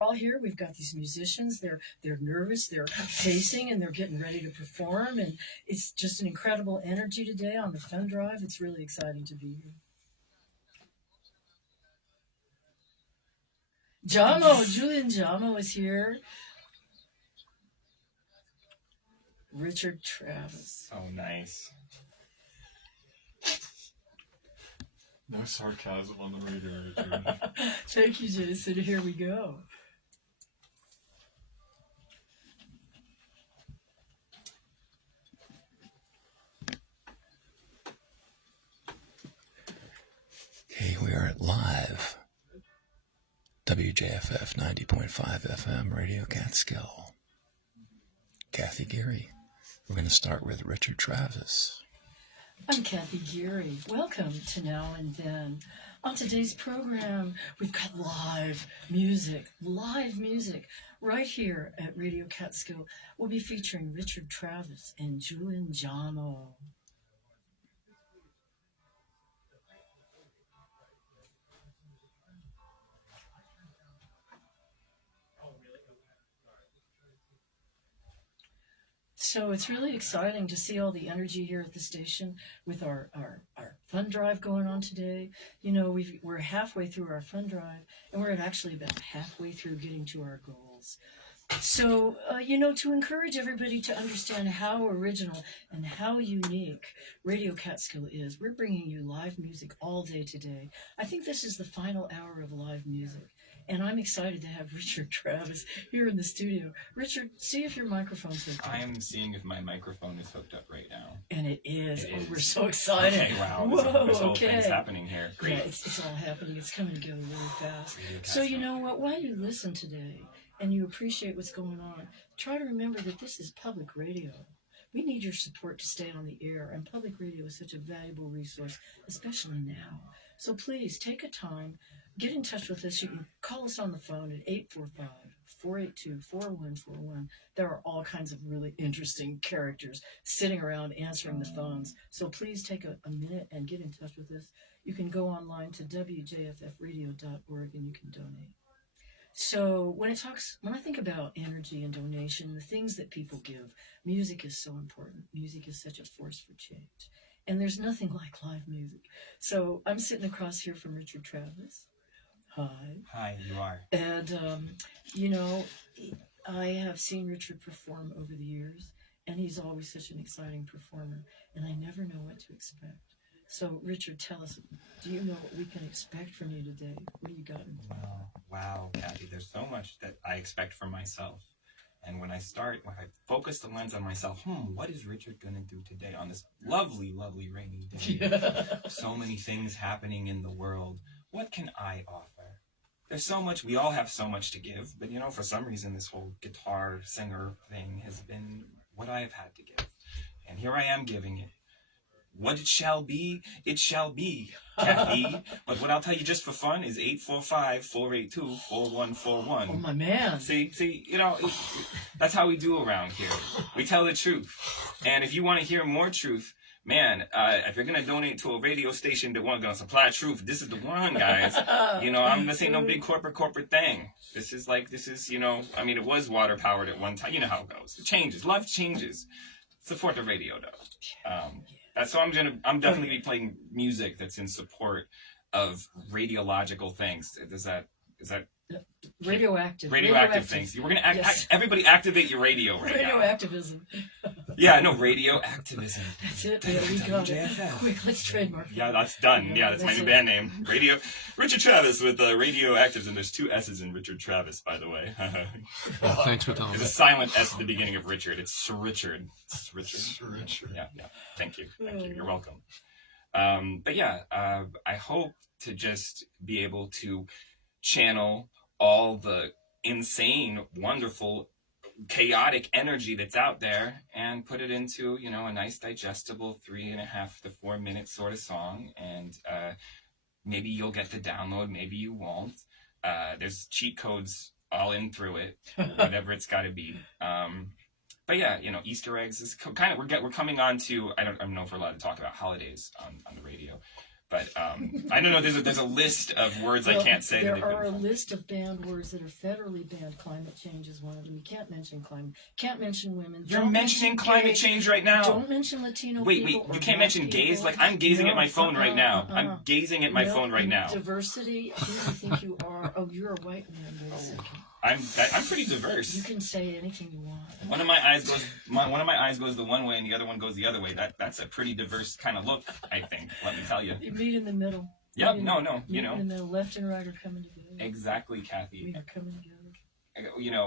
all here. We've got these musicians. They're nervous. They're pacing and they're getting ready to perform. And it's just an incredible energy today on the Fun Drive. It's really exciting to be here. Julian Giaimo is here. Richard Travis. Oh, nice. No sarcasm on the radio, Richard. Thank you, Jason. Here we go. Hey, we are at live. WJFF 90.5 FM Radio Catskill. Kathy Geary. We're going to start with Richard Travis. I'm Kathy Geary. Welcome to Now and Then. On today's program, we've got live music right here at Radio Catskill. We'll be featuring Richard Travis and Julian Giaimo. So it's really exciting to see all the energy here at the station with our fun drive going on today. You know, we're halfway through our fun drive, and we're actually about halfway through getting to our goals. So, to encourage everybody to understand how original and how unique Radio Catskill is, we're bringing you live music all day today. I think this is the final hour of live music. And I'm excited to have Richard Travis here in the studio. Richard, see if your microphone's hooked up. I am seeing if my microphone is hooked up right now. And it is. It is. We're so excited. Okay, wow. Whoa, this whole okay. thing's happening here. Great. Yeah, it's all happening. It's coming together really fast. Radio So you Catskill. know what? While you listen today and you appreciate what's going on, try to remember that this is public radio. We need your support to stay on the air, and public radio is such a valuable resource, especially now. So please take a time, get in touch with us. You can call us on the phone at 845-482-4141. There are all kinds of really interesting characters sitting around answering the phones. So please take a minute and get in touch with us. You can go online to WJFFradio.org and you can donate. So when I think about energy and donation, the things that people give, music is so important. Music is such a force for change. And there's nothing like live music. So I'm sitting across here from Richard Travis. Hi. Hi, you are. And, I have seen Richard perform over the years, and he's always such an exciting performer, and I never know what to expect. So, Richard, tell us, do you know what we can expect from you today? What do you got in mind? Wow, Kathy, there's so much that I expect from myself. And when I focus the lens on myself, what is Richard going to do today on this lovely, lovely rainy day? So many things happening in the world. What can I offer? There's so much, we all have so much to give, but for some reason this whole guitar singer thing has been what I have had to give. And here I am giving it. What it shall be, Kathy. But what I'll tell you just for fun is 845-482-4141. Oh, my man. See, that's how we do around here. We tell the truth. And if you want to hear more truth, man, if you're going to donate to a radio station that wants to supply truth, this is the one, guys. This ain't no big corporate thing. This is, it was water powered at one time. You know how it goes. It changes. Love changes. Support the radio, though. So I'm definitely be playing music that's in support of radiological things. Is that radioactive things? We're gonna everybody activate your radio right now. Radioactivism. Yeah, no, radio activism. That's it. Yeah, we got it. Quick, let's trademark. Yeah, that's done. Yeah, that's my new band name. Richard Travis with radioactivism. There's 2 S's in Richard Travis, by the way. Thanks for telling me. There's a silent S at the beginning of Richard. It's Richard. It's Richard. Richard. Yeah. Thank you. You're welcome. I hope to just be able to channel all the insane, wonderful, chaotic energy that's out there and put it into, a nice digestible 3.5 to 4 minute sort of song. And maybe you'll get the download, maybe you won't. There's cheat codes all in through it, whatever it's got to be. But yeah, Easter eggs is kind of, we're coming on to, I don't know if we're allowed to talk about holidays on the radio, But I don't know. There's a list of words I can't say. There are a list of banned words that are federally banned. Climate change is one of them. You can't mention climate. Can't mention women. You're mentioning climate change right now. Don't mention Latino Wait, people. you can't mention gays? Like, I'm gazing at my phone right now. I'm gazing at my phone right now. Diversity. Who do you think you are? Oh, you're a white man. Wait a second. I'm pretty diverse. You can say anything you want. One of my eyes goes the one way and the other one goes the other way. That's a pretty diverse kind of look, I think. Let me tell you. You meet in the middle. Yep. No. Meet in the middle. Left and right are coming together. Exactly, Kathy. We are coming together.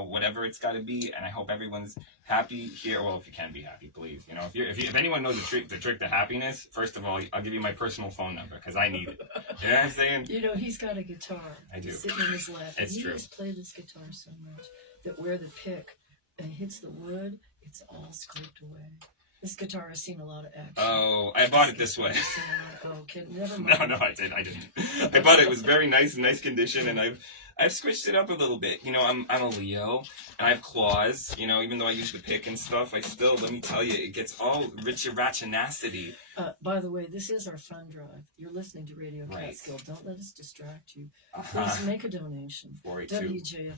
Whatever it's got to be, and I hope everyone's happy here. Well, if you can be happy, please. If anyone knows the trick to happiness, first of all, I'll give you my personal phone number because I need it. You know what I'm saying? He's got a guitar. I do. Sitting in his lap. It's true. He has played this guitar so much that where the pick hits the wood, it's all scraped away. This guitar has seen a lot of action. Oh, I bought it this way. Okay, never mind. No, I didn't. I bought it. It was very nice condition, and I've switched it up a little bit. I'm a Leo, and I have claws. Even though I use the pick and stuff, I still, let me tell you, it gets all ratchenacity. By the way, this is our fun drive. You're listening to Radio Catskill. Don't let us distract you. Please make a donation. 482.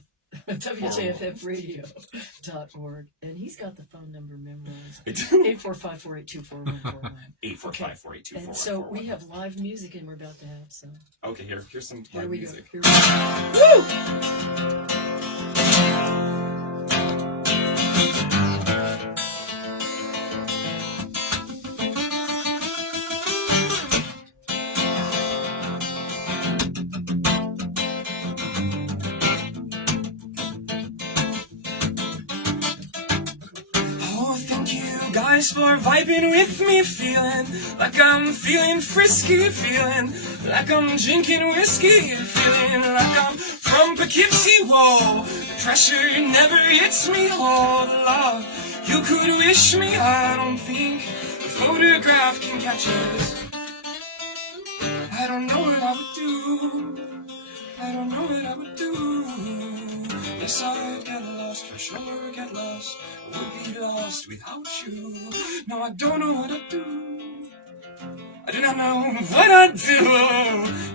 WJFFradio.org. And he's got the phone number memorized. 845-482-4141. 845-482-4141. And so we have live music, and we're about to have some. Okay, here's some live music. Here we go. Woo! Guys for vibing with me, feeling like I'm feeling frisky, feeling like I'm drinking whiskey, feeling like I'm from Poughkeepsie. Whoa, the pressure never hits me. Oh, love, you could wish me. I don't think a photograph can catch us. I don't know what I would do. I don't know what I would do. Yes, I'd get lost, for sure get lost. I would be lost without you. No, I don't know what I'd do. I do not know what I'd do.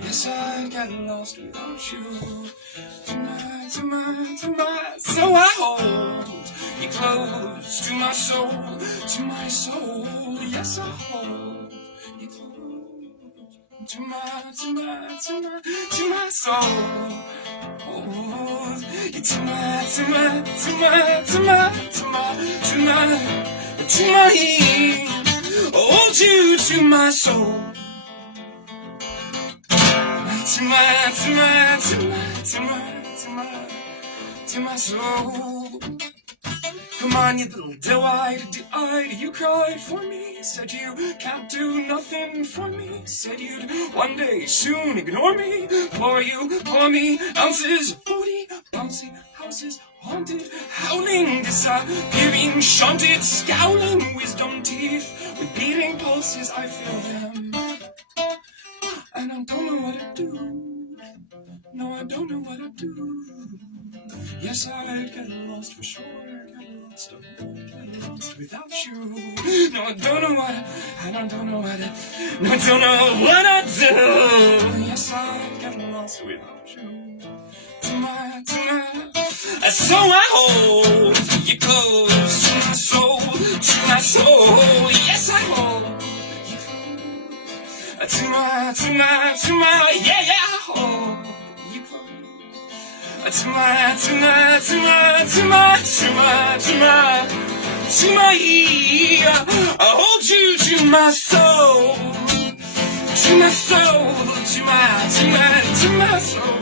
Yes, I'd get lost without you. Tonight, so I hold you close to my soul, to my soul. Yes, I hold you close to my soul. Oh, to my hold you to my soul. To my soul. Come on, you little dew-eyed, you cried for me. Said you can't do nothing for me. Said you'd one day soon ignore me. Pour me ounces of 40 bouncy houses, haunted, howling, disappearing, shunted, scowling, wisdom teeth with beating pulses. I feel them, and I don't know what to do. No, I don't know what to do. Yes, I'd get lost for sure. Get lost without you. No, I don't know what I don't know what no, I don't know what I do. Yes, I'd get lost without you. Tonight. So I hold you close to my soul, to my soul. Yes, I hold you close to my, yeah, I hold you close to my, I hold you to my soul, to my soul, to my soul.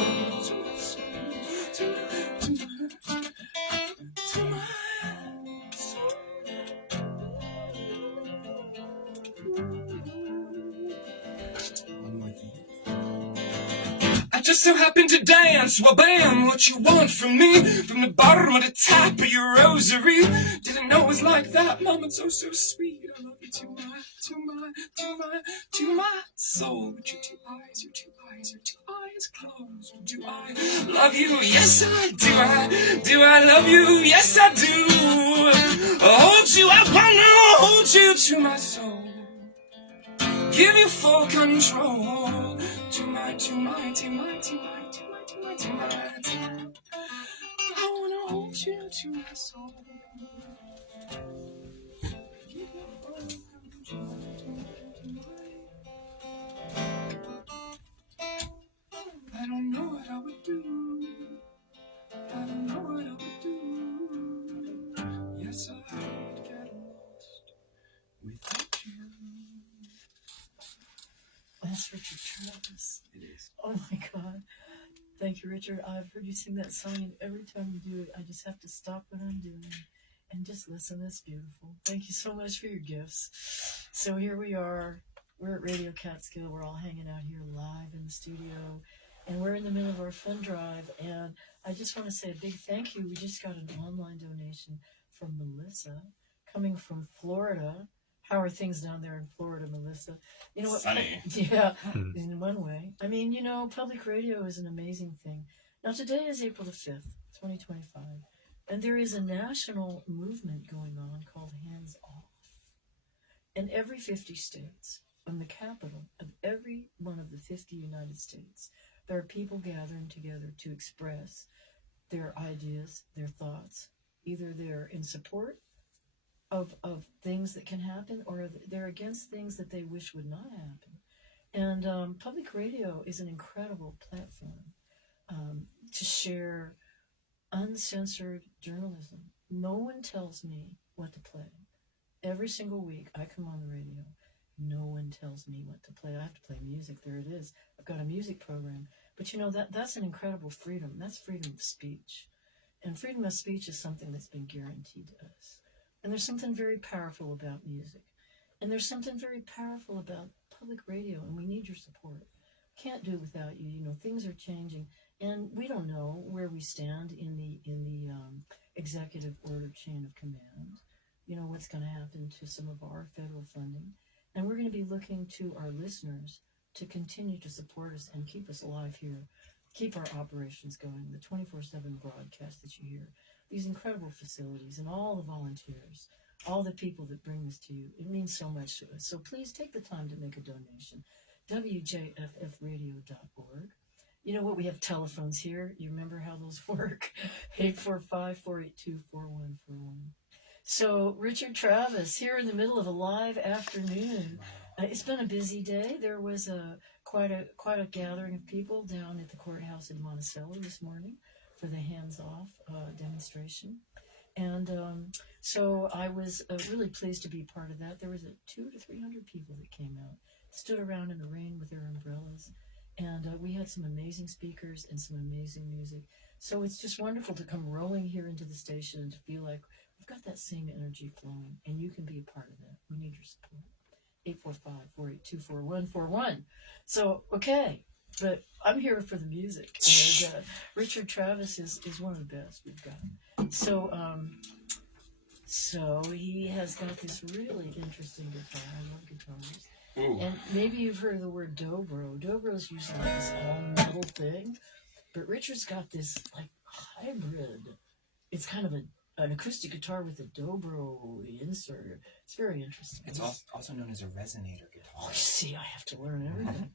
Just so happen to dance, well bam, what you want from me, from the bottom of the top of your rosary. Didn't know it was like that, mama, so sweet. I love you to my soul. With your two eyes closed. Do I love you? Yes, I do. Do I love you? Yes, I do. Hold you, I wanna hold you to my soul. give you full control. Tonight. I wanna hold you to my soul. Give you full control tonight. I don't know what I would do. I don't know what I would do. Yes, I'd get lost without you. That's Richard Travis. It is. Oh my God. Thank you, Richard. I've heard you sing that song, and every time you do it, I just have to stop what I'm doing and just listen. It's beautiful. Thank you so much for your gifts. So here we are. We're at Radio Catskill. We're all hanging out here live in the studio, and we're in the middle of our fund drive. And I just want to say a big thank you. We just got an online donation from Melissa, coming from Florida. How are things down there in Florida, Melissa? You know what? Sunny. Yeah, in one way. I mean, you know, public radio is an amazing thing. Now, today is April the 5th, 2025, and there is a national movement going on called Hands Off. In every 50 states, from the capital of every one of the 50 United States, there are people gathering together to express their ideas, their thoughts. Either they're in support of things that can happen, or they're against things that they wish would not happen. And public radio is an incredible platform to share uncensored journalism. No one tells me what to play. Every single week I come on the radio. No one tells me what to play. I have to play music. There it is. I've got a music program. But you know, that's an incredible freedom. That's freedom of speech. And freedom of speech is something that's been guaranteed to us. And there's something very powerful about music. And there's something very powerful about public radio, and we need your support. Can't do it without you. You know, things are changing, and we don't know where we stand in the executive order chain of command. You know, what's going to happen to some of our federal funding. And we're going to be looking to our listeners to continue to support us and keep us alive here, keep our operations going, the 24/7 broadcast that you hear, these incredible facilities, and all the volunteers, all the people that bring this to you. It means so much to us. So please take the time to make a donation. WJFFradio.org. You know what? We have telephones here. You remember how those work? 845-482-4141. So Richard Travis here in the middle of a live afternoon. It's been a busy day. There was quite a gathering of people down at the courthouse in Monticello this morning for the Hands Off demonstration. And so I was really pleased to be part of that. There was 200 to 300 people that came out, stood around in the rain with their umbrellas. And we had some amazing speakers and some amazing music. So it's just wonderful to come rolling here into the station and to feel like we've got that same energy flowing, and you can be a part of that. We need your support. 845-482-4141. So, okay, but I'm here for the music. And Richard Travis is one of the best we've got. So he has got this really interesting guitar. I love guitars. Ooh. And maybe you've heard of the word dobro. Dobro is usually like this all metal thing, but Richard's got this like hybrid. It's kind of an acoustic guitar with a dobro insert. It's very interesting. It's also known as a resonator guitar. Oh, you see, I have to learn everything.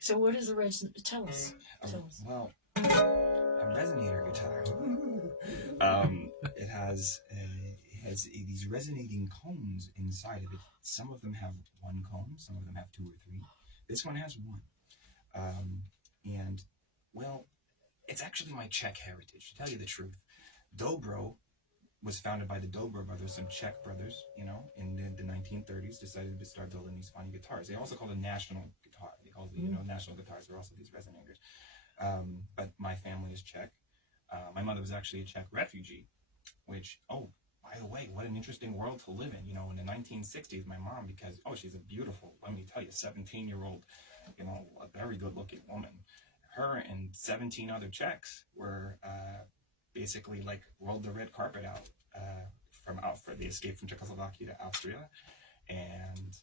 So what is a resonator? Tell us. Well, a resonator guitar. It has these resonating cones inside of it. Some of them have one cone, some of them have 2 or 3. This one has 1. And, well, it's actually my Czech heritage, to tell you the truth. Dobro was founded by the Dobro brothers, some Czech brothers, you know, in the 1930s, decided to start building these funny guitars. They also call it a national guitar. They call it, national guitars. They're also these resonators. But my family is Czech. My mother was actually a Czech refugee, which, by the way, what an interesting world to live in. You know, in the 1960s, my mom, because, she's a beautiful, let me tell you, 17-year-old, you know, a very good-looking woman. Her and 17 other Czechs were basically, like, rolled the red carpet out for the escape from Czechoslovakia to Austria, and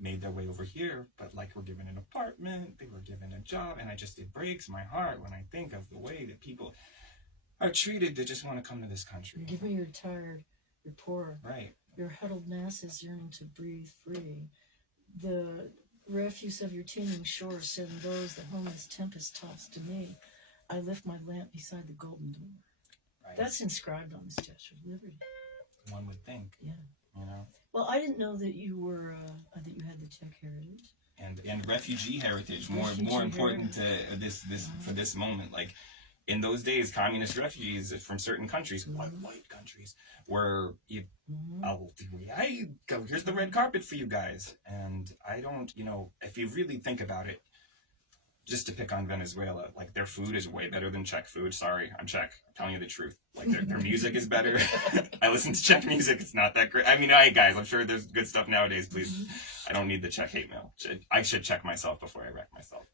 made their way over here, but, like, were given an apartment, they were given a job, and it breaks my heart when I think of the way that people are treated that just want to come to this country. Give me your tired, your poor, right, your huddled masses yearning to breathe free. the refuse of your teeming shore send those the homeless tempest tossed to me. I lift my lamp beside the golden door. Right. That's inscribed on the Statue of Liberty. One would think. Yeah. You know. Well, I didn't know that you were that you had the Czech heritage. And refugee heritage, more important to this for this moment. Like in those days, communist refugees from certain countries, white countries, were here's the red carpet for you guys. And I don't, if you really think about it, just to pick on Venezuela, like their food is way better than Czech food. Sorry, I'm Czech. I'm telling you the truth. Like their music is better. I listen to Czech music. It's not that great. I mean, guys, I'm sure there's good stuff nowadays. Please, I don't need the Czech hate mail. I should check myself before I wreck myself.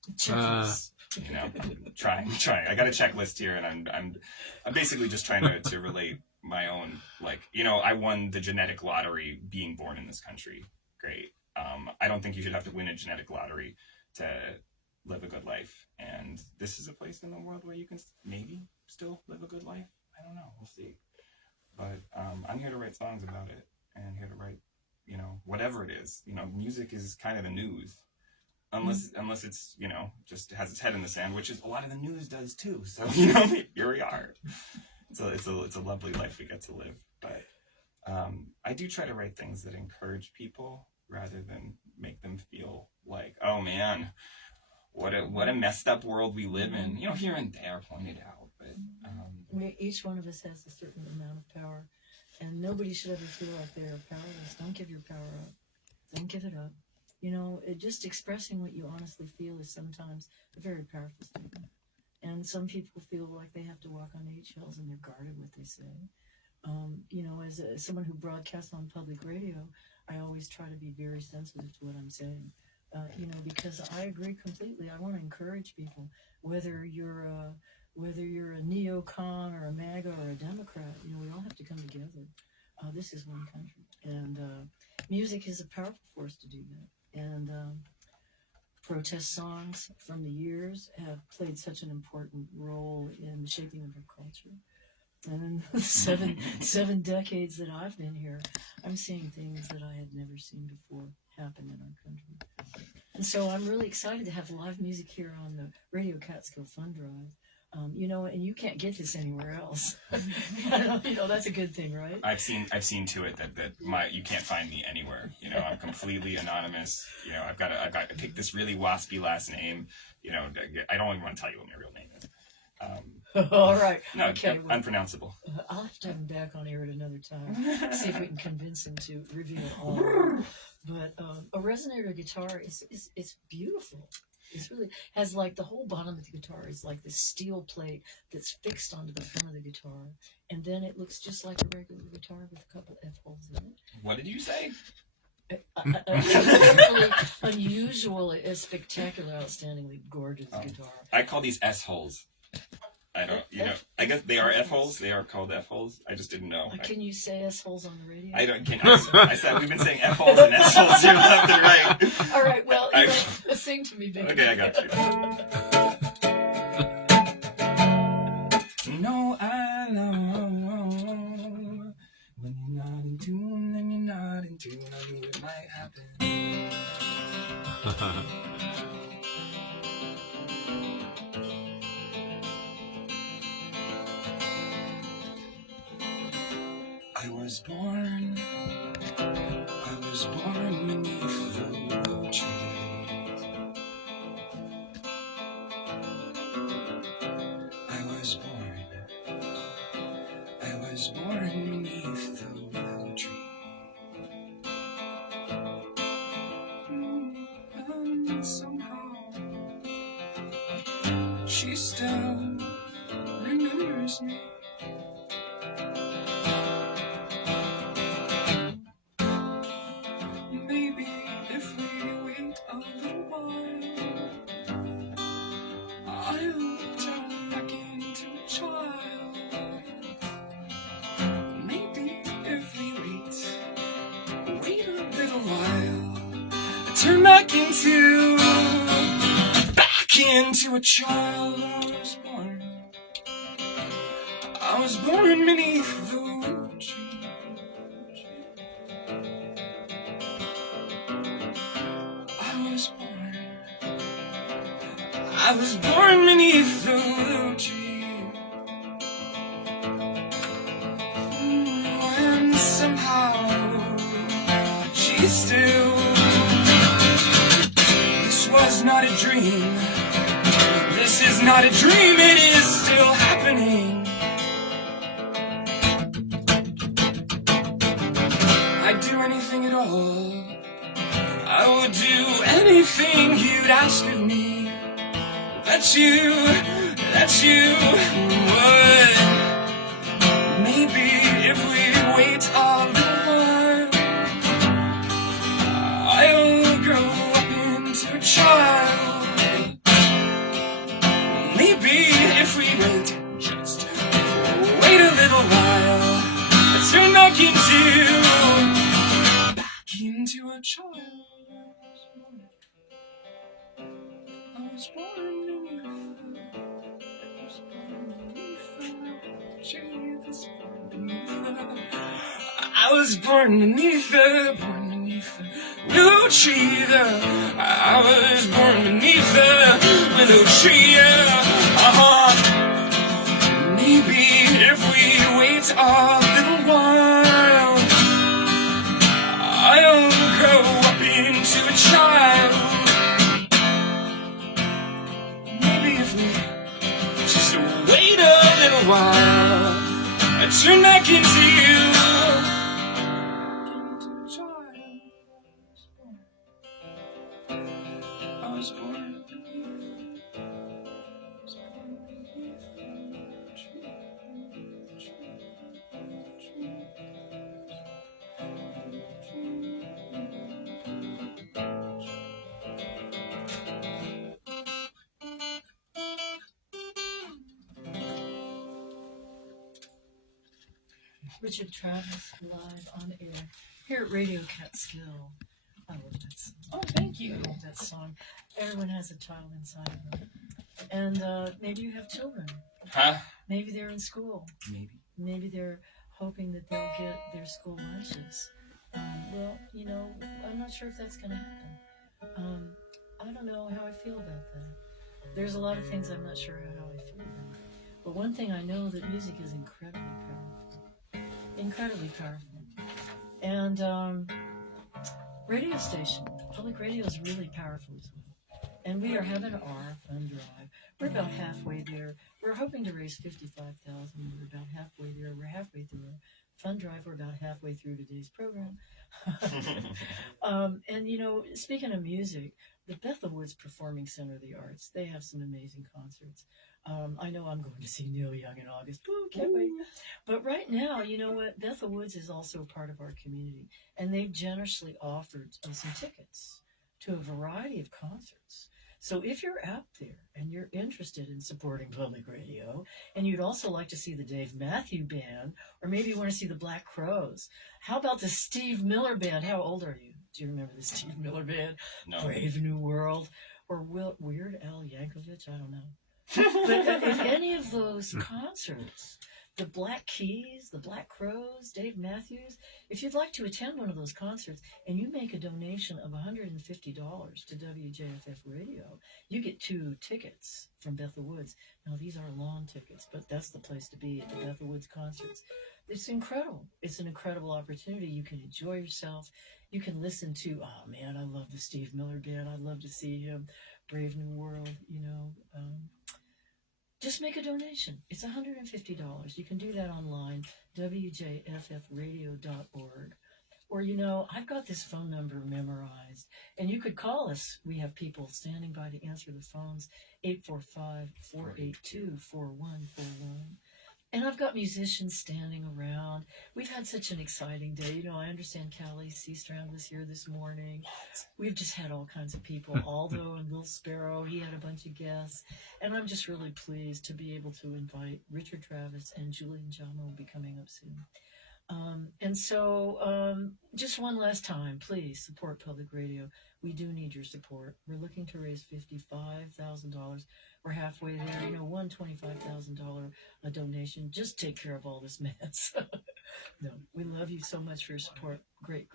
Trying. I got a checklist here, and I'm basically just trying to relate my own. Like, I won the genetic lottery being born in this country. Great. I don't think you should have to win a genetic lottery to live a good life, and this is a place in the world where you can maybe still live a good life. I don't know, we'll see. But I'm here to write songs about it, and here to write, whatever it is. Music is kind of the news, unless it's just has its head in the sand, which is a lot of the news does too. So here we are. It's a lovely life we get to live. But I do try to write things that encourage people rather than make them feel like, oh man, what a messed up world we live in. Here and there pointed out, but each one of us has a certain amount of power, and nobody should ever feel like they're powerless. Don't give your power up. Don't give it up. Just expressing what you honestly feel is sometimes a very powerful statement. And some people feel like they have to walk on eggshells and they're guarded what they say. As someone who broadcasts on public radio, I always try to be very sensitive to what I'm saying. Because I agree completely. I want to encourage people, whether you're a neocon or a MAGA or a Democrat, we all have to come together. This is one country, and music is a powerful force to do that. And protest songs from the years have played such an important role in the shaping of our culture. And in the seven decades that I've been here, I'm seeing things that I had never seen before happen in our country. And so I'm really excited to have live music here on the Radio Catskill Fund Drive. And you can't get this anywhere else. That's a good thing, right? I've seen to it that you can't find me anywhere. I'm completely anonymous. I've got to pick this really waspy last name. I don't even want to tell you what my real name is. All right. No, okay. Unpronounceable. I'll have to have him back on air at another time. See if we can convince him to reveal all. But a resonator guitar is beautiful. It's really has like the whole bottom of the guitar is like this steel plate that's fixed onto the front of the guitar, and then it looks just like a regular guitar with a couple F-holes in it. What did you say? Really unusual, a spectacular, outstandingly gorgeous guitar. I call these S-holes. I don't, I guess they are F-holes. They are called F-holes. I just didn't know. Can you say S-holes on the radio? I said we've been saying F-holes and S-holes here left and right. All right, well, sing to me, baby. Okay, I got you. No, I know when you're not in tune, then you're not in tune. I knew it might happen. I was born beneath the trees. I was born beneath the willow tree. And somehow she still remembers me. Maybe if we wait a little while, I'll turn back into a child. Maybe if we wait a little while, I'll turn back into a child. I was born beneath the willow tree. I was born beneath the willow tree. And somehow she's still. This was not a dream. This is not a dream, it is still happening. I'd do anything at all. I would do anything you'd ask of me. That you would. Maybe if we wait a little while, I'll grow up into a child. Maybe if we wait, just wait a little while, I'll turn back into a child. I was born beneath I was born beneath the willow tree. I was born beneath the willow tree. Maybe if we wait a little while, I'll grow up into a child. Maybe if we just wait a little while, I turn back into you. I was born beneath Richard Travis live on air here at Radio Catskill. I love that song. Oh, thank you. I love that song. Everyone has a child inside of them. And maybe you have children. Huh? Maybe they're in school. Maybe. Maybe they're hoping that they'll get their school lunches. Well, you know, I'm not sure if that's going to happen. I don't know how I feel about that. There's a lot of things I'm not sure how I feel about. But one thing I know, that music is incredibly powerful. Incredibly powerful. And radio station, public radio is really powerful as well. And we are having our fun drive. We're about halfway there. We're hoping to raise $55,000. We're about halfway there. We're halfway through our fun drive. We're about halfway through today's program. And, you know, speaking of music, the Bethel Woods Performing Center of the Arts, they have some amazing concerts. I know I'm going to see Neil Young in August. Ooh, can't wait. But right now, you know what? Bethel Woods is also a part of our community. And they've generously offered some tickets to a variety of concerts. So if you're out there and you're interested in supporting public radio, and you'd also like to see the Dave Matthew Band, or maybe you want to see the Black Crowes, how about the Steve Miller Band? How old are you? Do you remember the Steve Miller Band? No. Brave New World? Or Weird Al Yankovic? I don't know. But if any of those concerts, the Black Keys, the Black Crowes, Dave Matthews, if you'd like to attend one of those concerts and you make a donation of $150 to WJFF Radio, you get 2 tickets from Bethel Woods. Now, these are lawn tickets, but that's the place to be at the Bethel Woods concerts. It's incredible. It's an incredible opportunity. You can enjoy yourself. You can listen to, oh man, I love the Steve Miller Band. I'd love to see him. Brave New World, you know. Just make a donation. It's $150. You can do that online, wjffradio.org. Or, you know, I've got this phone number memorized, and you could call us. We have people standing by to answer the phones, 845-482-4141. And I've got musicians standing around. We've had such an exciting day. You know, I understand Callie Seastrand was here this morning. We've just had all kinds of people. Aldo and Will Sparrow, he had a bunch of guests. And I'm just really pleased to be able to invite Richard Travis, and Julian Giaimo will be coming up soon. And so just one last time, please support public radio. We do need your support. We're looking to raise $55,000. We're halfway there. You know, $25,000 a donation. Just take care of all this mess. No, we love you so much for your support. Great,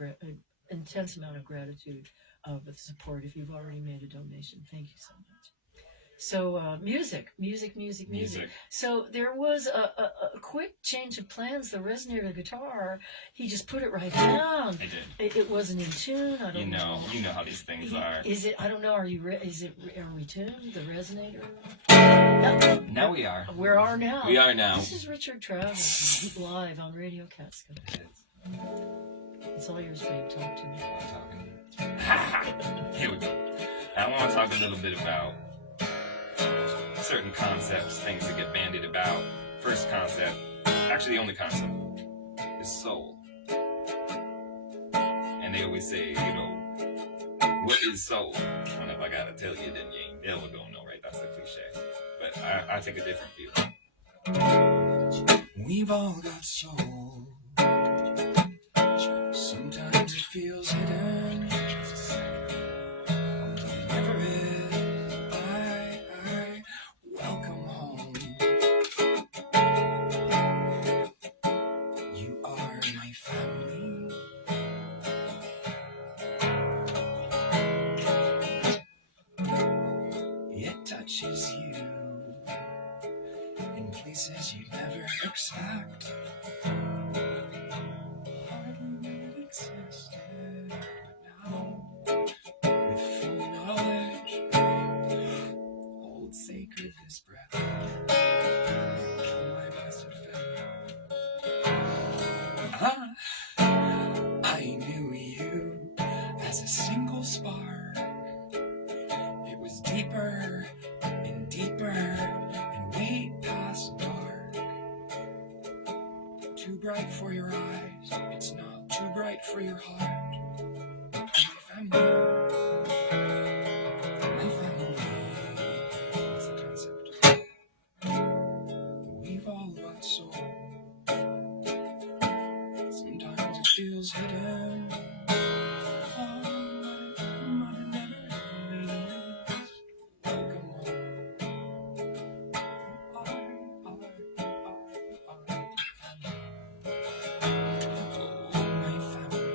intense amount of gratitude with support. If you've already made a donation, thank you so much. So music. So there was a quick change of plans. The resonator guitar, he just put it right down. I did. It wasn't in tune. I don't know. You know how these things are. Is it? I don't know. Are we tuned? The resonator. Now we are. We are now. We are now. This is Richard Travel live on Radio Catskill. It is. It's all yours, babe. Talk to me. I'm talking to you. Here we go. I want to talk a little bit about certain concepts, things that get bandied about. First concept, actually the only concept, is soul. And they always say, what is soul? And if I gotta tell you, then you ain't never gonna know, right? That's the cliche. But I take a different view. We've all got soul. Sometimes it feels hidden. Never is. I welcome home. You are my family. It touches you in places you'd never expect. Hardly knew it existed, but now, with full knowledge, hold sacred this breath. My blessed family. I knew you as a single spark. It was deeper and deeper and way past dark. Too bright for your eyes, it's not too bright for your heart. My family. What's the concept? We've all got soul. Sometimes it feels hidden. Oh, my mother never knows. Welcome home. My family.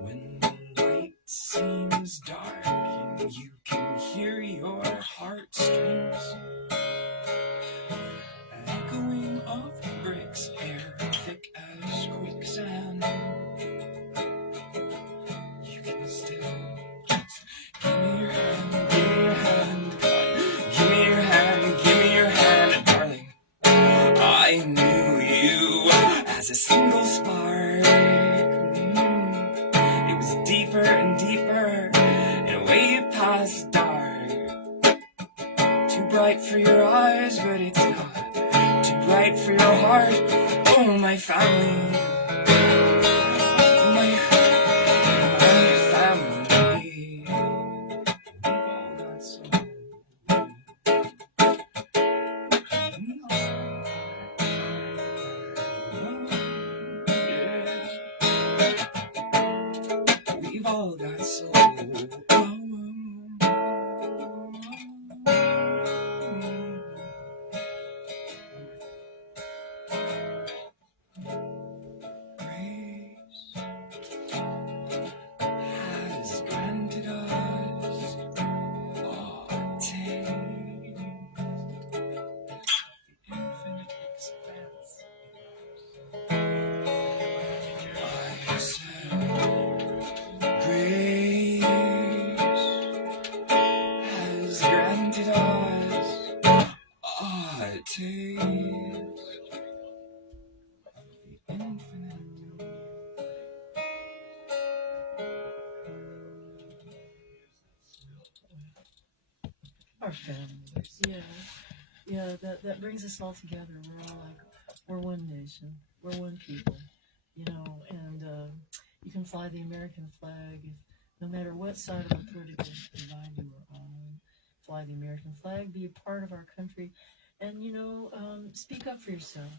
When the light seems dark and you can hear your heartstrings echoing off bricks, air thick as quicksand. You can still just give me your hand, give me your hand, give me your hand, give me your hand, darling. I knew you as a single spark. It was deeper and deeper and way past dark. Too bright for your eyes, but it's not too bright for your heart. Oh, my family. My family. We've all got soul. We've all got soul. Grace has granted us our taste, infinite expanse. I said, grace has granted us our taste of the infinite. Our families. Yeah. That brings us all together. We're one nation. We're one people. And you can fly the American flag no matter what side of the political divide you are on. Fly the American flag. Be a part of our country, and speak up for yourself.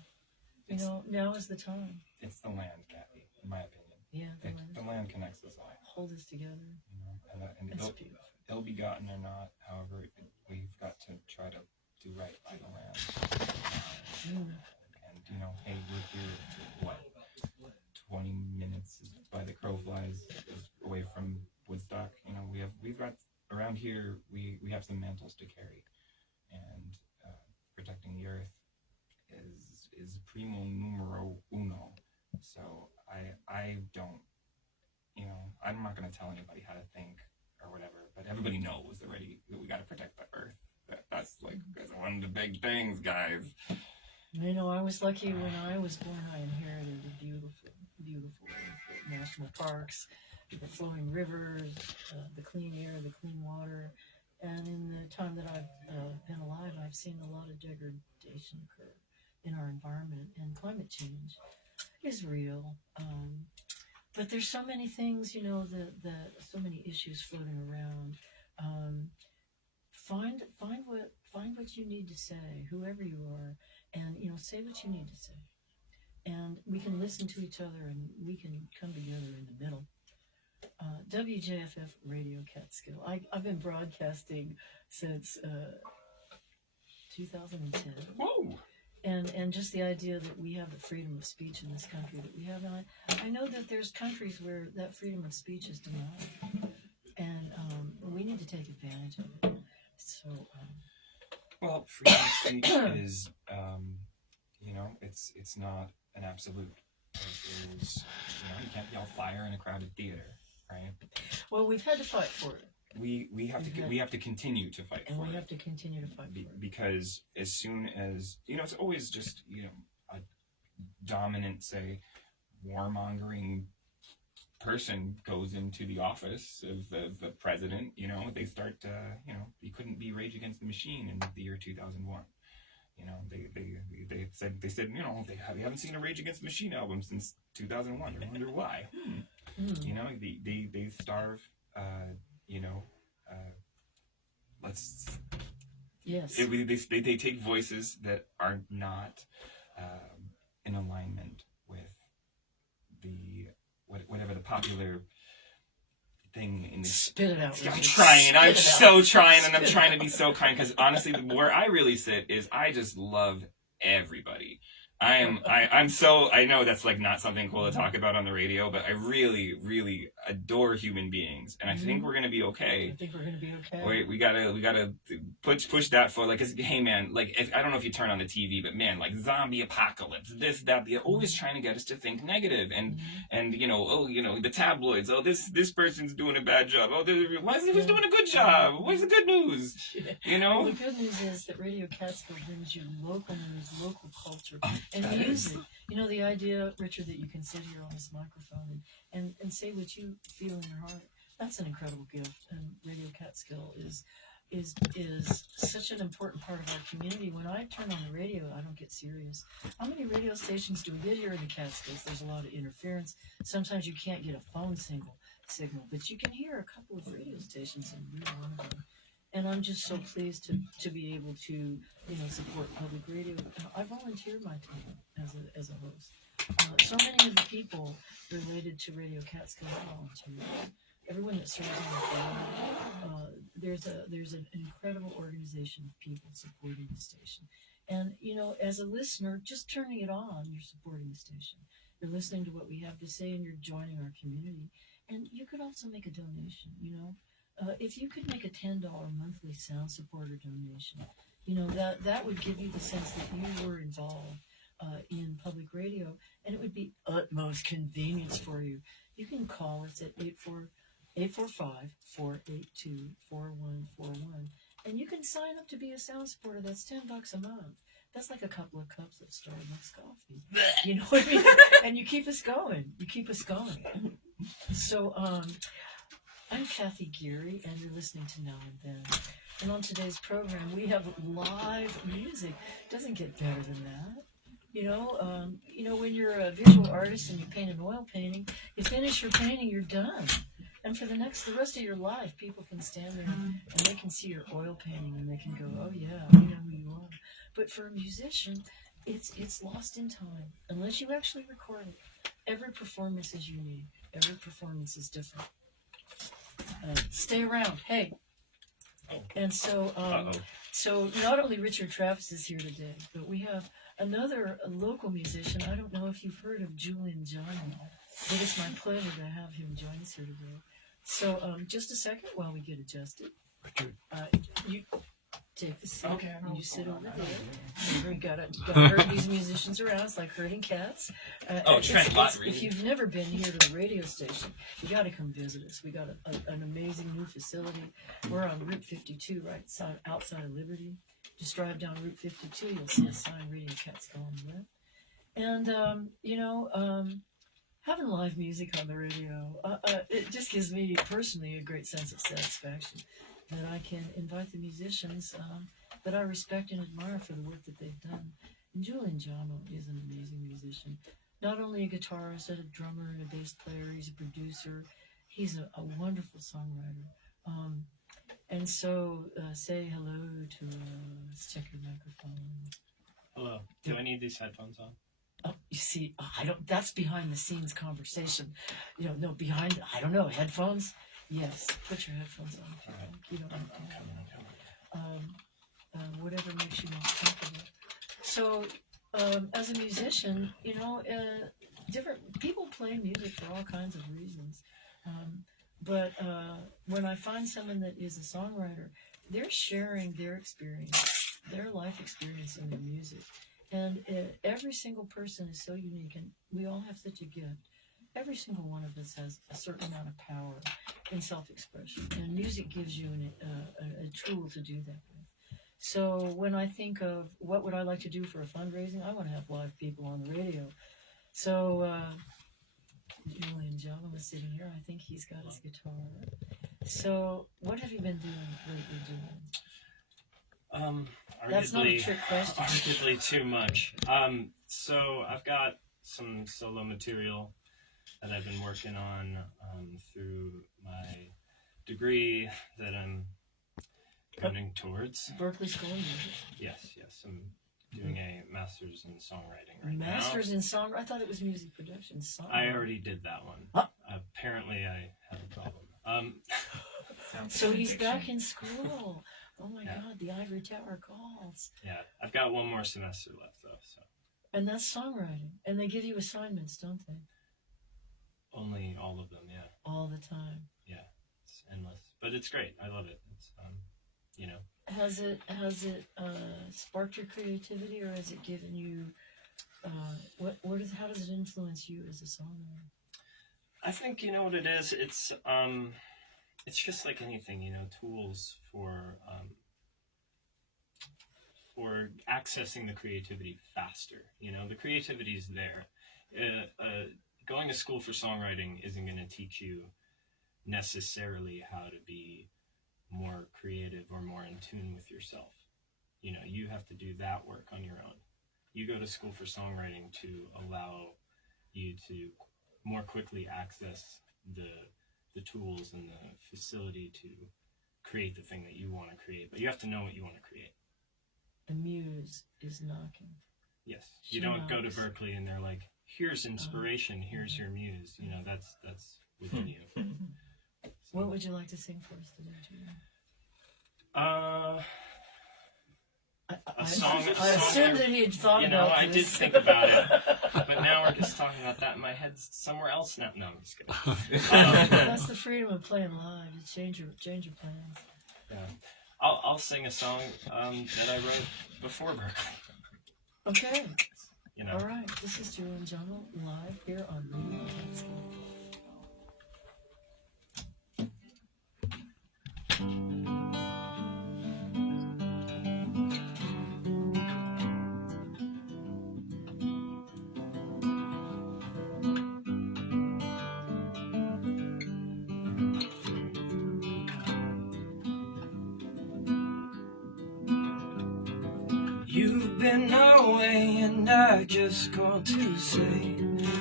Now is the time. It's the land, Kathy, in my opinion. Yeah, The land connects us all. hold us together. And It's beautiful. ill-begotten or not, however, we've got to try to do right by the land. And hey, we're here. What? 20 minutes by the crow flies away from Woodstock. We've got around around here, we have some mantles to carry, and protecting the earth is primo numero uno. So I don't, I'm not going to tell anybody how to think or whatever, but everybody knows already that we got to protect the earth. That's one of the big things, guys. I was lucky when I was born. I inherited a beautiful, beautiful national parks, the flowing rivers, the clean air, the clean water. And in the time that I've been alive, I've seen a lot of degradation occur in our environment, and climate change is real. But there's so many things, so many issues floating around. Find what you need to say, whoever you are, and say what you need to say, and we can listen to each other, and we can come together in the middle. WJFF Radio Catskill. I've been broadcasting since 2010. Whoa! And just the idea that we have the freedom of speech in this country that we have, and I know that there's countries where that freedom of speech is denied, and we need to take advantage of it. So, well, freedom of speech is, it's not an absolute. It is, you can't yell fire in a crowded theater, right? Well, we've had to fight for it. We have to continue to fight for it. And we have to continue to fight for it. Because as soon as, it's always just, a dominant, say, warmongering person goes into the office of the president, they start, you couldn't be Rage Against the Machine in the year 2001. They said, they haven't seen a Rage Against the Machine album since 2001. I wonder why. They starve, Yes. They take voices that are not in alignment with whatever the popular thing in this. Spit it out. I'm trying. I'm so trying, and I'm trying to be so kind, because honestly, where I really sit is I just love everybody. I know that's not something cool to talk about on the radio, but I really, really adore human beings, and I think we're gonna be okay. I think we're gonna be okay. We gotta push that forward. Hey man, I don't know if you turn on the TV, but man, zombie apocalypse, this, that, they're always trying to get us to think negative, and the tabloids. Oh, this person's doing a bad job. Oh, who's doing a good job? Where's the good news? Well, the good news is that Radio Catskill brings you local news, local culture. And music, the idea, Richard, that you can sit here on this microphone and say what you feel in your heart, that's an incredible gift. And Radio Catskill is such an important part of our community. When I turn on the radio, I don't get serious. How many radio stations do we get here in the Catskills? There's a lot of interference. Sometimes you can't get a phone signal, but you can hear a couple of radio stations, and we're one of them. And I'm just so pleased to be able to, support public radio. I volunteer my time as a host. So many of the people related to Radio Catskill volunteer. Everyone that serves on the board, there's an incredible organization of people supporting the station. And as a listener, just turning it on, you're supporting the station. You're listening to what we have to say, and you're joining our community. And you could also make a donation. If you could make a $10 monthly sound supporter donation, that would give you the sense that you were involved in public radio, and it would be utmost convenience for you. You can call us at 845-482-4141, and you can sign up to be a sound supporter. That's $10 a month. That's like a couple of cups of Starbucks coffee. You know what I mean? And you keep us going. So, I'm Kathy Geary, and you're listening to Now and Then. And on today's program, we have live music. Doesn't get better than that. When you're a visual artist and you paint an oil painting, you finish your painting, you're done. And for the rest of your life, people can stand there and they can see your oil painting, and they can go, oh yeah, we know who you are. But for a musician, it's lost in time unless you actually record it. Every performance is unique. Every performance is different. Stay around, hey. And so not only Richard Travis is here today, but we have another local musician. I don't know if you've heard of Julian Giaimo, but it's my pleasure to have him join us here today. So just a second while we get adjusted. You take the seat. Okay, You sit over there. You gotta herd these musicians around. It's like herding cats. If you've never been here to the radio station, you got to come visit us. We got an amazing new facility. We're on Route 52, right outside of Liberty. Just drive down Route 52. You'll see a sign, Radio Catskill on the left. And having live music on the radio, it just gives me personally a great sense of satisfaction that I can invite the musicians that I respect and admire for the work that they've done. And Julian Giaimo is an amazing musician. Not only a guitarist, but a drummer and a bass player. He's a producer. He's a wonderful songwriter. And so say hello to, let's check your microphone. Hello. Do I need these headphones on? Oh, you see, I don't. That's behind the scenes conversation. No, behind. I don't know. Headphones. Yes, put your headphones on if you like. You don't have to. Whatever makes you most comfortable. So, as a musician, different people play music for all kinds of reasons. But when I find someone that is a songwriter, they're sharing their experience, their life experience in the music. And every single person is so unique, and we all have such a gift. Every single one of us has a certain amount of power in self-expression, and music gives you a tool to do that with. So when I think of what would I like to do for a fundraising, I want to have live people on the radio. So Julian Giaimo is sitting here. I think he's got his guitar. So what have you been doing lately, That's not a trick question. Arguably too much. So I've got some solo material that I've been working on through my degree that I'm going towards. Berkeley School of Music. Yes. I'm doing a master's in songwriting right now. Master's in songwriting? I thought it was music production. I already did that one. Huh? Apparently I had a problem. So he's back in school. Oh my God, the ivory tower calls. Yeah, I've got one more semester left though. So. And that's songwriting. And they give you assignments, don't they? Only all of them, yeah. All the time. Yeah, it's endless, but it's great. I love it. It's Has it sparked your creativity, or has it given you how does it influence you as a songwriter? I think you know what it is. It's just like anything, tools for accessing the creativity faster. The creativity is there. Going to school for songwriting isn't going to teach you necessarily how to be more creative or more in tune with yourself. You have to do that work on your own. You go to school for songwriting to allow you to more quickly access the tools and the facility to create the thing that you want to create. But you have to know what you want to create. The muse is knocking. Yes. You don't go to Berkeley and they're like, here's inspiration, here's your muse. That's within you. So, what would you like to sing for us today, Julian? A song. I assumed that he had thought about this. I did think about it, but now we're just talking about that. My head's somewhere else now. No, I'm just kidding. That's the freedom of playing live. You change your plans. Yeah, I'll sing a song that I wrote before Berkeley. Okay. All right. This is Julian Giaimo live here on Radio Catskill. You've been away and I just called to say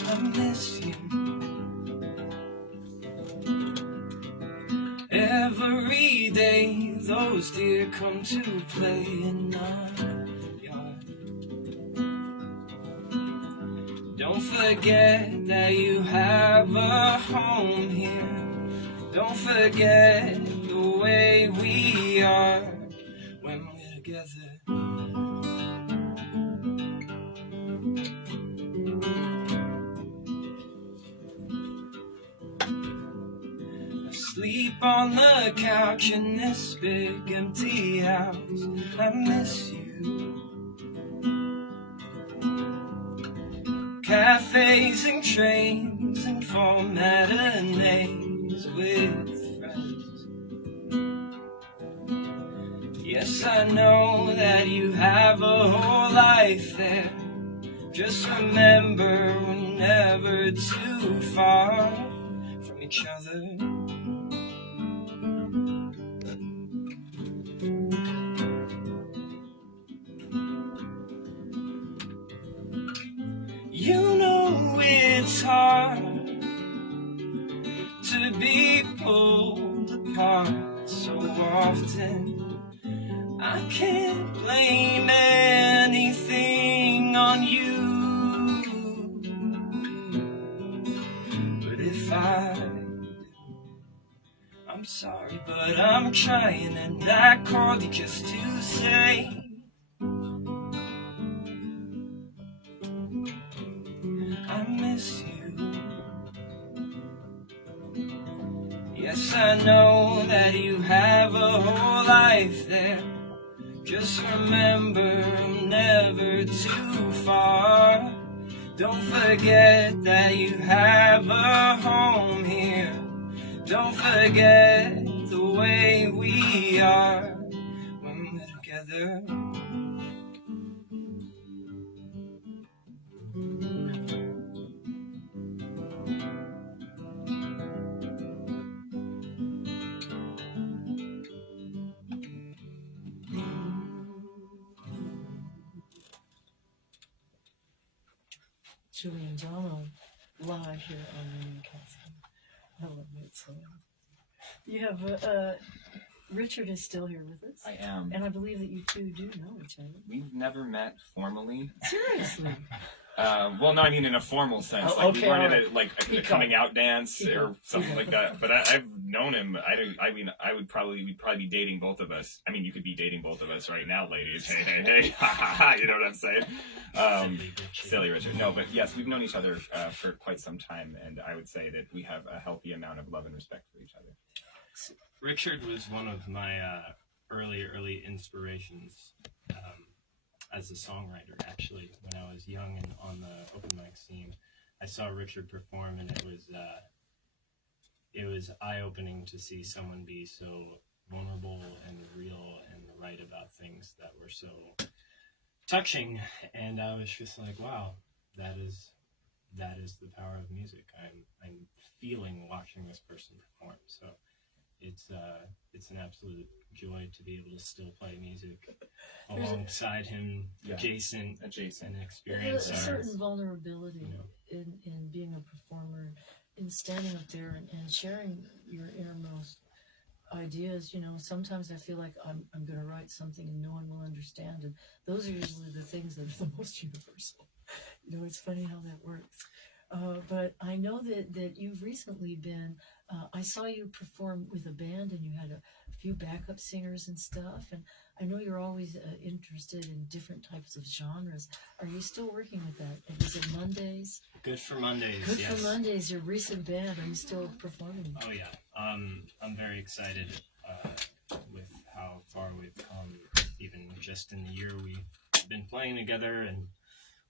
I miss you. Every day those deer come to play in our yard. Don't forget that you have a home here. Don't forget the way we are when we're together. Sleep sleep on the couch in this big empty house. I miss you. Cafes and trains and fall matinees with friends. Yes, I know that you have a whole life there. Just remember we're never too far from each other. You know it's hard to be pulled apart so often. I can't blame anything on you, but if I'm sorry, but I'm trying, and I called you just to say I miss you. Yes, I know that you have a whole life there. Just remember I'm never too far. Don't forget that you have a home here. Don't forget the way we are when we're together. Julian Giaimo live here on the new Catskill. I love that song. You have Richard is still here with us, I am. and I believe that you two do know each other. We've never met formally. Seriously. Well, no, I mean in a formal sense. Oh, like okay, we weren't alright. at a He coming out dance he or got- something he like got- that. But I've known him. We'd probably be dating both of us. I mean, you could be dating both of us right now, ladies. Hey, hey, hey, ha ha ha. You know what I'm saying? Silly Richard. No, but yes, we've known each other for quite some time, and I would say that we have a healthy amount of love and respect for each other. Richard was one of my early inspirations as a songwriter. Actually, when I was young and on the open mic scene, I saw Richard perform, and it was eye-opening to see someone be so vulnerable and real and write about things that were so touching. And I was just like, wow, that is the power of music. I'm feeling watching this person perform. So it's an absolute joy to be able to still play music alongside him, Yeah. adjacent and experience There's a our certain vulnerability Yeah. in being a performer, in standing up there and sharing your innermost ideas. You know, sometimes I feel like I'm going to write something and no one will understand, and those are usually the things that are the most universal. You know, it's funny how that works. But I know that you've recently been, I saw you perform with a band and you had a few backup singers and stuff. And I know you're always interested in different types of genres. Are you still working with that? And is it Mondays? Good for Mondays. Good yes. for Mondays, your recent band. Are you still performing? Oh yeah, I'm very excited with how far we've come. Even just in the year we've been playing together, and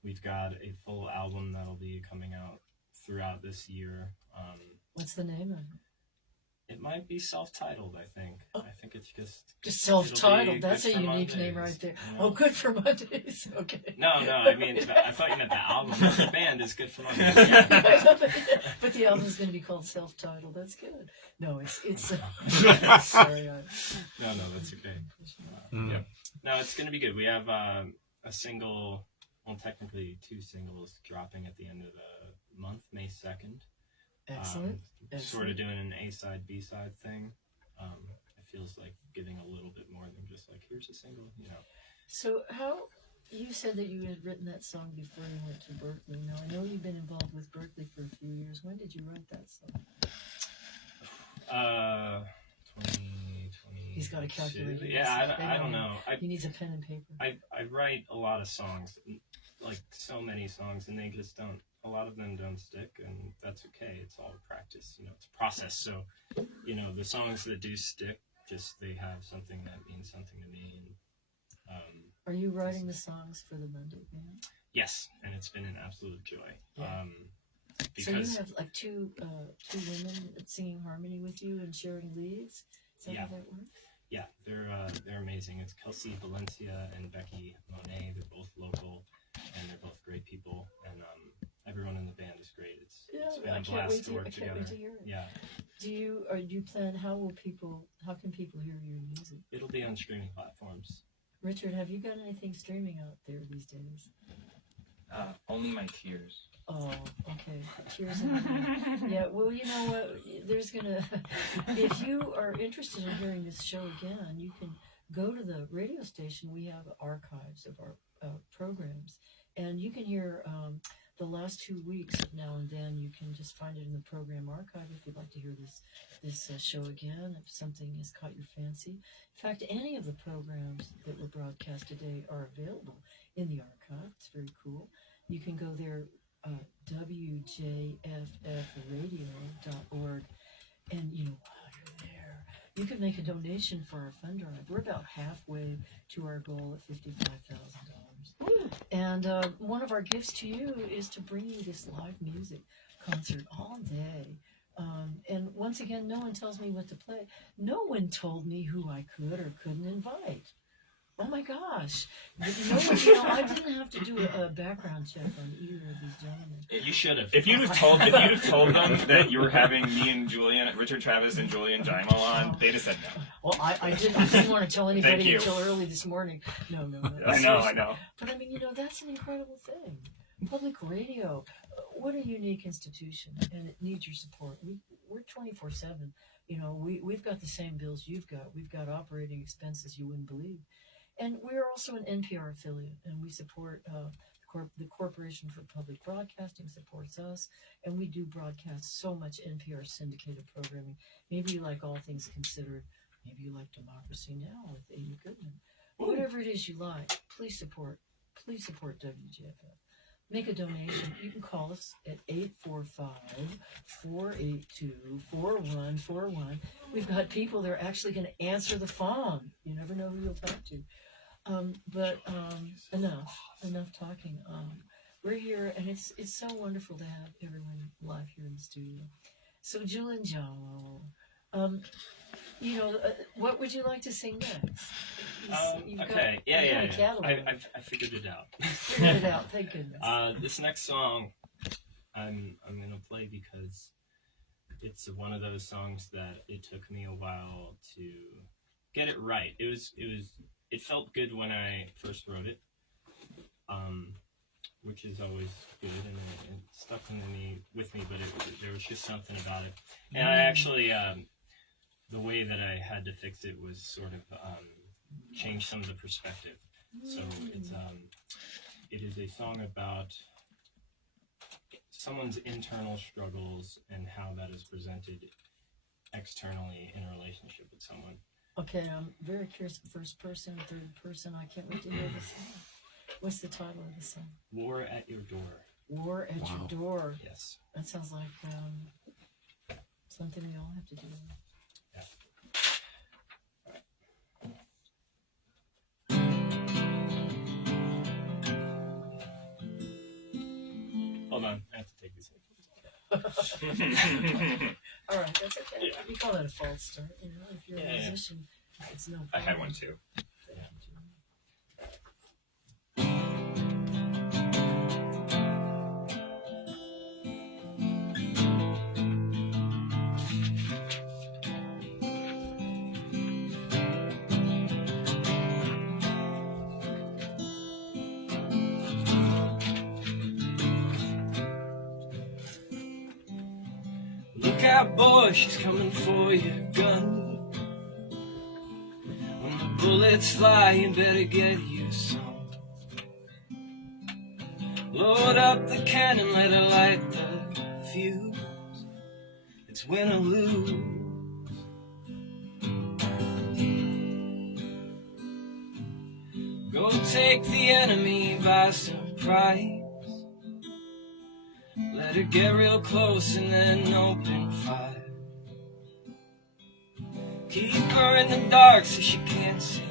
we've got a full album that'll be coming out throughout this year. What's the name of it? It might be self-titled. I think it's Just it'll self-titled. be That's Good a for unique name Mondays, right there. you know? Oh, Good for Mondays. Okay. No, I mean, I thought you meant the album. The band is Good for Mondays. But the album's going to be called self-titled. That's good. No, it's sorry. No, that's okay. Yeah. No, it's going to be good. We have a single, well, technically 2 singles dropping at the end of the month, May 2nd. Excellent. Sort of doing an A-side, B-side thing. It feels like giving a little bit more than just like, here's a single, you know. So how, you said that you had written that song before you went to Berkeley. Now, I know you've been involved with Berkeley for a few years. When did you write that song? 2020. He's got a calculator. Yeah, I don't know. He needs a pen and paper. I write a lot of songs, like so many songs, and they just don't a lot of them don't stick, and that's okay. It's all practice, it's a process. So, the songs that do stick, just they have something that means something to me. And Are you writing the songs for the Monday band? yes, and it's been an absolute joy. Yeah. Because so you have like two women singing harmony with you and sharing leads. Is that how that works? Yeah, they're amazing. It's Kelsey Valencia and Becky Monet. They're both local, and they're both great people. And everyone in the band is great. It's been a blast to work together. I can't wait to hear it. Yeah. Do you plan? How can people hear your music? It'll be on streaming platforms. Richard, have you got anything streaming out there these days? Only my tears. Oh, okay. Tears in the eye. Yeah, well, you know what? If you are interested in hearing this show again, you can go to the radio station. We have archives of our programs, and you can hear the last 2 weeks of Now and Then. You can just find it in the program archive if you'd like to hear this show again, if something has caught your fancy. In fact, any of the programs that were broadcast today are available in the archive. It's very cool. You can go there, WJFFradio.org, and while you're there, you can make a donation for our fund drive. We're about halfway to our goal of $55,000. And one of our gifts to you is to bring you this live music concert all day. And once again, no one tells me what to play. No one told me who I could or couldn't invite. Oh my gosh! I didn't have to do a background check on either of these gentlemen. You should have. If you'd have told them that you were having me and Richard Travis and Julian Giaimo on, they'd have said no. Well, I didn't want to tell anybody you. until early this morning. No. I know. But I mean, that's an incredible thing. Public radio, what a unique institution, and it needs your support. We're 24/7. We've got the same bills you've got. We've got operating expenses you wouldn't believe. And we're also an NPR affiliate, and we support the Corporation for Public Broadcasting supports us, and we do broadcast so much NPR syndicated programming. Maybe you like All Things Considered. Maybe you like Democracy Now! With Amy Goodman. Whatever it is you like, please support WJFF. Make a donation. You can call us at 845-482-4141. We've got people that are actually going to answer the phone. You never know who you'll talk to. But enough talking. We're here, and it's so wonderful to have everyone live here in the studio. So, Julian Giaimo, what would you like to sing next? Okay. Yeah. I figured it out. Figured it out. Thank goodness. This next song, I'm gonna play because it's one of those songs that it took me a while to get it right. It felt good when I first wrote it, which is always good, and it stuck with me. But there was just something about it, and I actually the way that I had to fix it was sort of change some of the perspective. So it is a song about someone's internal struggles and how that is presented externally in a relationship with someone. Okay, I'm very curious. First person, third person. I can't wait to hear this song. What's the title of the song? War at Your Door. War at Your Door. Yes. That sounds like something we all have to do. Yeah. Hold on, I have to take this off. All right, that's okay. Yeah. We call that a false start. If you're a musician, it's no problem. I had one too. Look out, boy, she's coming for your gun. When the bullets fly, you better get you some. Load up the cannon, let her light the fuse. It's win or lose. Go take the enemy by surprise. Let her get real close and then open fire. Keep her in the dark so she can't see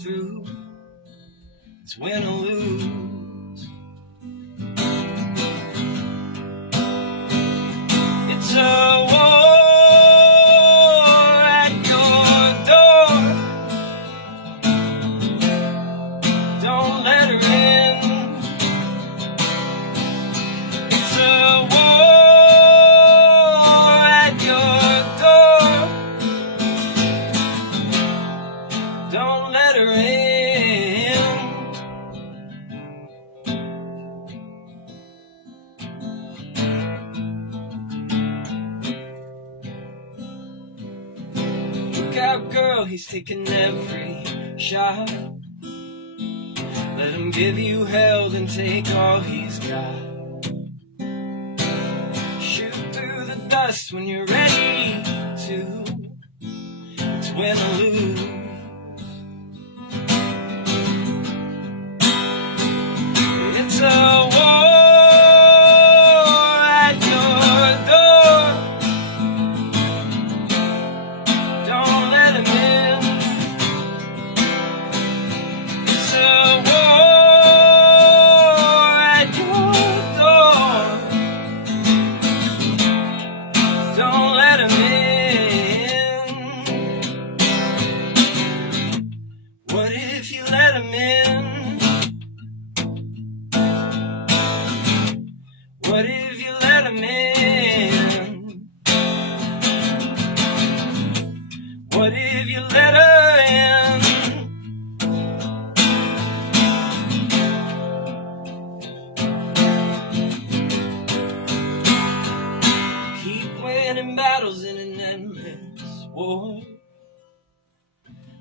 through. It's win or lose. It's a war at your door. Don't let her in. It's a war at your door. Don't let her in. Look out, girl, he's taking every shot. Let him give you hell, then take all he's got. Shoot through the dust when you're ready to. It's win or lose. It's a war at your door. Don't let him in. It's a war at your door. Don't let him in. What if you let him in? What if you let him in? What if you let her in? Keep winning battles in an endless war.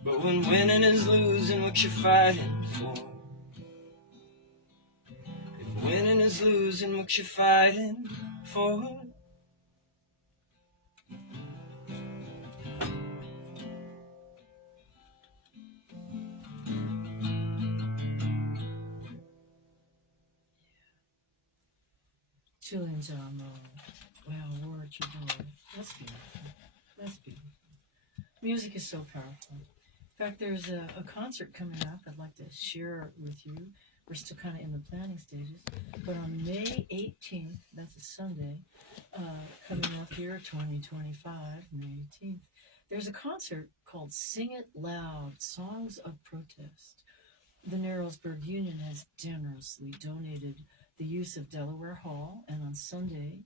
But when winning is losing, what you fighting for? If winning is losing, what you fighting for? Julian Giaimo. Wow, war at your door. That's beautiful. That's beautiful. Music is so powerful. In fact, there's a concert coming up I'd like to share with you. We're still kind of in the planning stages. But on May 18th, that's a Sunday, coming up here, 2025, May 18th, there's a concert called Sing It Loud, Songs of Protest. The Narrowsburg Union has generously donated the use of Delaware Hall, and on Sunday,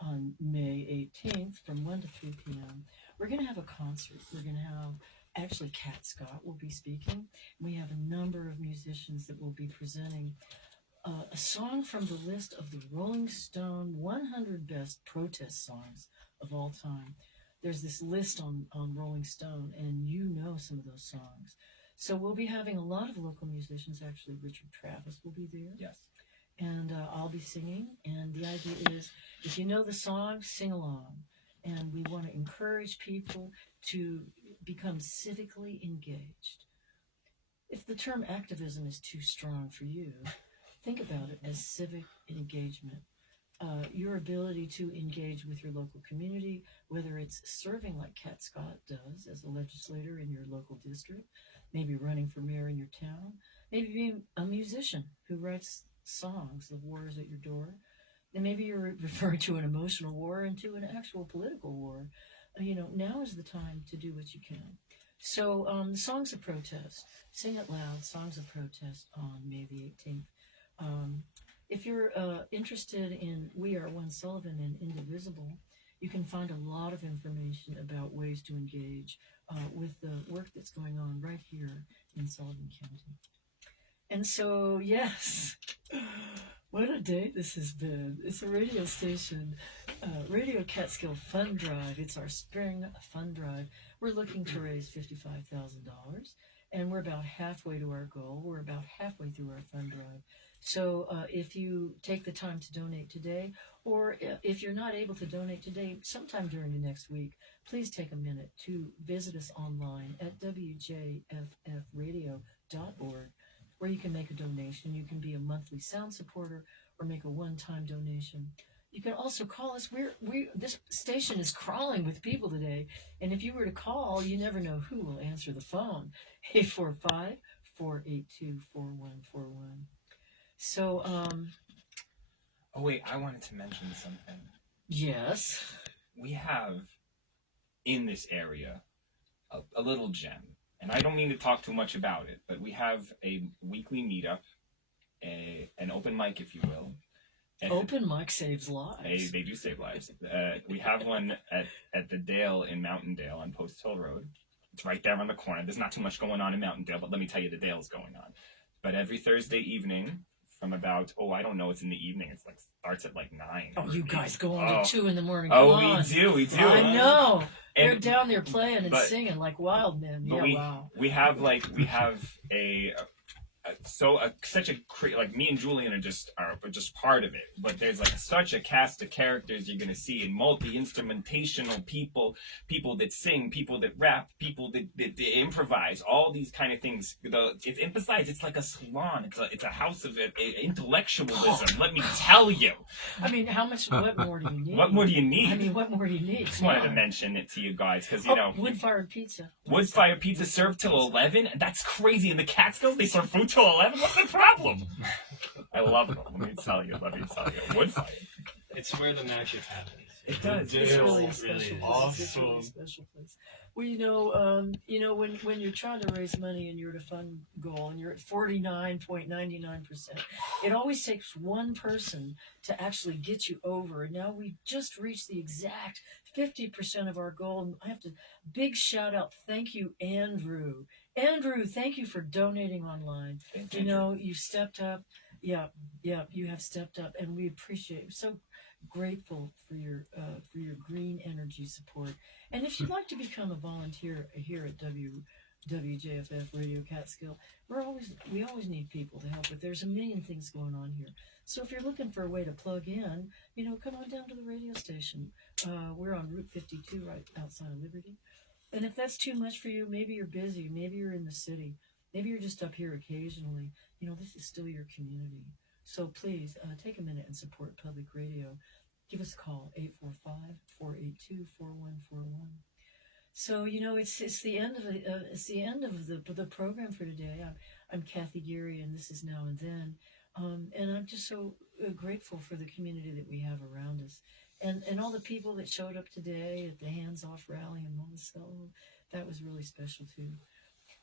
on May 18th, from 1 to 3 p.m., we're going to have a concert. We're going to have, actually, Cat Scott will be speaking. We have a number of musicians that will be presenting a song from the list of the Rolling Stone 100 Best Protest Songs of all time. There's this list on Rolling Stone, and you know some of those songs. So we'll be having a lot of local musicians. Actually, Richard Travis will be there. Yes. And I'll be singing. And the idea is, if you know the song, sing along. And we want to encourage people to become civically engaged. If the term activism is too strong for you, think about it as civic engagement. Your ability to engage with your local community, whether it's serving like Cat Scott does as a legislator in your local district, maybe running for mayor in your town, maybe being a musician who writes songs, The War is at Your Door, and maybe you're referring to an emotional war and to an actual political war. Now is the time to do what you can. So the Songs of Protest, Sing It Loud, Songs of Protest on May the 18th. If you're interested in We Are One Sullivan and Indivisible, you can find a lot of information about ways to engage with the work that's going on right here in Sullivan County. And so, yes, what a day this has been. It's a radio station, Radio Catskill Fund Drive. It's our spring fund drive. We're looking to raise $55,000, and we're about halfway to our goal. We're about halfway through our fund drive. So if you take the time to donate today, or if you're not able to donate today, sometime during the next week, please take a minute to visit us online at WJFFradio.org, where you can make a donation. You can be a monthly sound supporter or make a one-time donation. You can also call us. This station is crawling with people today, and if you were to call, you never know who will answer the phone. 845-482-4141. So, Oh wait, I wanted to mention something. yes. We have in this area a little gem, and I don't mean to talk too much about it, but we have a weekly meetup, an open mic, if you will. And Open mic saves lives. they do save lives. We have one at the Dale in Mountaindale on Post Hill Road. It's right there on the corner. There's not too much going on in Mountaindale, but let me tell you, the Dale's going on. But every Thursday evening, from about, I don't know, it's in the evening. It's like starts at like 9. Oh, you guys go on to 2 in the morning. Oh, Come on. we do. I know. They're And- down there playing and but- singing like wild men. But Yeah, wow. we have such a like me and Julian are just part of it. But there's like such a cast of characters you're gonna see, and multi-instrumentational people that sing, people that rap, people that improvise, all these kind of things. Besides, it's like a salon. It's a house of intellectualism. Let me tell you. I mean, what more do you need? What more do you need? I mean, what more do you need? Just wanted to mention it to you guys because wood-fired pizza. Wood-fired pizza served till 11? That's crazy. In the Catskills, they serve food till 11? What's the problem? I love them. Let me tell you. Wood-fired. It's where the magic happens. It does. It's really a It really special is. place. It's really a Awesome. special place. Well, when you're trying to raise money and you're at a fund goal and you're at 49.99%, it always takes one person to actually get you over. And now we just reached the exact 50% of our goal. And I have to big shout out. Thank you, Andrew. Andrew, thank you for donating online. You've stepped up. Yeah, you have stepped up, and we appreciate it. So grateful for your green energy support. And if you'd like to become a volunteer here at WJFF Radio Catskill, we always need people to help with. There's a million things going on here. So if you're looking for a way to plug in, come on down to the radio station. We're on Route 52 right outside of Liberty. And if that's too much for you, maybe you're busy, maybe you're in the city, maybe you're just up here occasionally, this is still your community. So please take a minute and support public radio. Give us a call, 845-482-4141. So, it's the end of the program for today. I'm Kathy Geary, and this is Now and Then. And I'm just so grateful for the community that we have around us. And all the people that showed up today at the Hands Off rally in Monticello, that was really special too.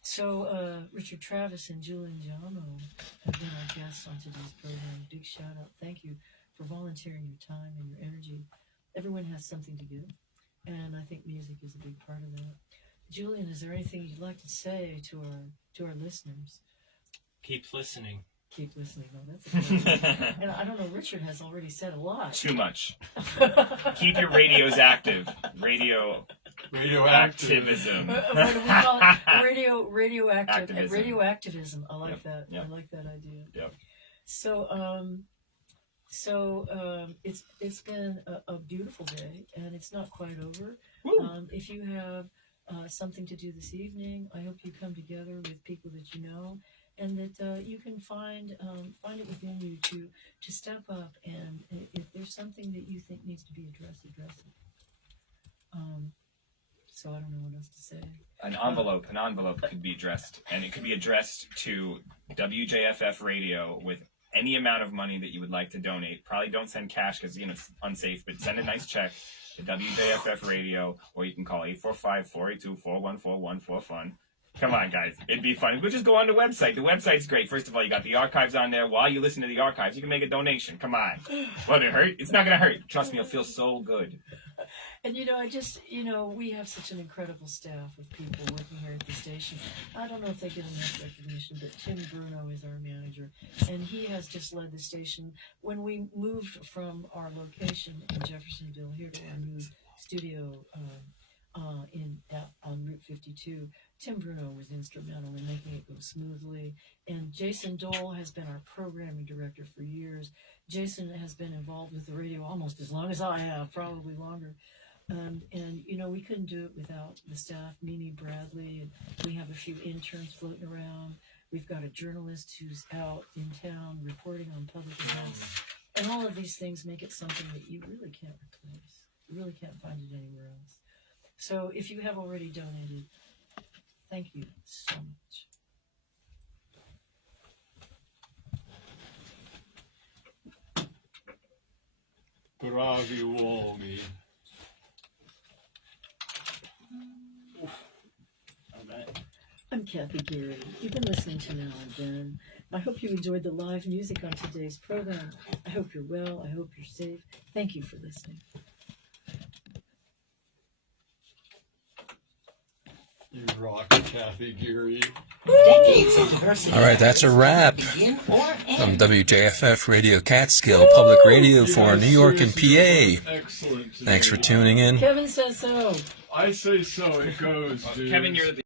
So Richard Travis and Julian Giaimo have been our guests on today's program. Big shout out. Thank you for volunteering your time and your energy. Everyone has something to give, and I think music is a big part of that. Julian, is there anything you'd like to say to our listeners? Keep listening. Keep listening. Oh, that's a good one. And I don't know, Richard has already said a lot. Too much. Keep your radios active. Radioactivism. What do we call it? Radioactivism. Activism. I like that. Yep. I like that idea. Yep. So, it's been a beautiful day, and it's not quite over. If you have something to do this evening, I hope you come together with people that you know, and that you can find it within you to step up, and if there's something that you think needs to be addressed, address it. So I don't know what else to say. An envelope could be addressed, and it could be addressed to WJFF Radio with any amount of money that you would like to donate. Probably don't send cash because it's unsafe, but send a nice check to WJFF Radio, or you can call 845-482-4141 for fun. Come on, guys. It'd be fun. We'll just go on the website. The website's great. First of all, you got the archives on there. While you listen to the archives, you can make a donation. Come on. Won't it hurt? It's not going to hurt. Trust me, it'll feel so good. And, we have such an incredible staff of people working here at the station. I don't know if they get enough recognition, but Tim Bruno is our manager, and he has just led the station. When we moved from our location in Jeffersonville here to our new studio on Route 52, Tim Bruno was instrumental in making it go smoothly. And Jason Dole has been our programming director for years. Jason has been involved with the radio almost as long as I have, probably longer. And we couldn't do it without the staff, Mimi Bradley, and we have a few interns floating around. We've got a journalist who's out in town reporting on public events. And all of these things make it something that you really can't replace. You really can't find it anywhere else. So if you have already donated, thank you so much. Bravi uomini. I'm Kathy Geary. You've been listening to Now and Then. I hope you enjoyed the live music on today's program. I hope you're well. I hope you're safe. Thank you for listening. You rock, Kathy Geary. All right, that's a wrap from WJFF Radio Catskill, public radio for New York and PA. Excellent. Thanks for tuning in. Kevin says so. I say so. It goes, dude. Kevin, you're the